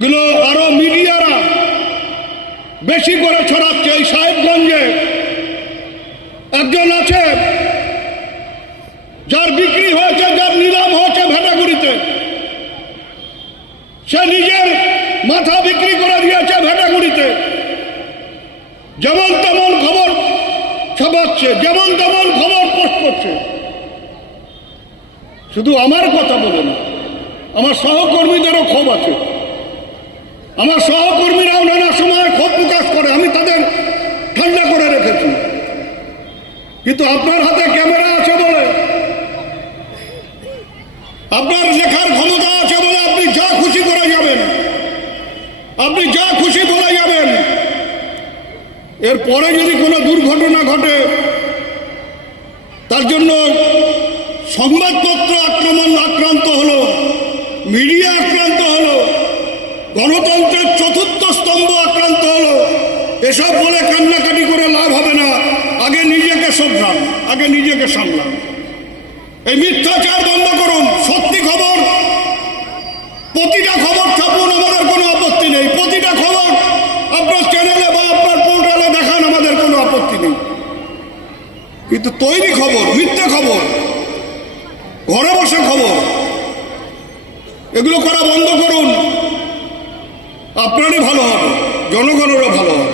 গুলো আরো মিডিয়ারা বেশি করে ছড়াচ্ছে। এই সাহেবগঞ্জে একজন আছে যার বিক্রি হয়েছে, যার নিলাম হয়েছে ভেটাগুড়িতে, সে নিজের মাথা বিক্রি করে দিয়েছে ভেটাগুড়িতে। যেমন তেমন খবর ছাপাচ্ছে, যেমন তেমন খবর পোস্ট করছে। শুধু আমার কথা বলে না, আমার সহকর্মীদেরও ক্ষোভ আছে। আমার সহকর্মীরাও নানা সময় ক্ষোভ প্রকাশ করে, আমি তাদের ঠান্ডা করে রেখেছি। কিন্তু আপনার হাতে ক্যামেরা আছে বলে, আপনার লেখার ক্ষমতা আছে বলে আপনি যা খুশি করে যাবেন, আপনি যা খুশি বলে যাবেন। এরপরে যদি কোনো দুর্ঘটনা ঘটে, তার জন্য সংবাদপত্র আক্রান্ত হলো, মিডিয়া আক্রান্ত হলো, গণতন্ত্রের চতুর্থ স্তম্ভ আক্রান্ত হলো, এসব বলে কান্নাকাটি করে লাভ হবে না। আগে নিজেকে সামলান, আগে নিজেকে সামলান। এই মিথ্যাচার বন্ধ করুন। সত্যি খবর, প্রতিটা খবর ছাপুন, আমাদের কোনো আপত্তি নেই। প্রতিটা খবর আপনার চ্যানেলে বা আপনার পোর্টালে দেখান, আমাদের কোনো আপত্তি নেই। কিন্তু তৈরি খবর, মিথ্যা খবর, ঘরে বসে খবর, এগুলো করা বন্ধ করুন। আপনারই ভালো হবে, জনগণেরও ভালো হবে।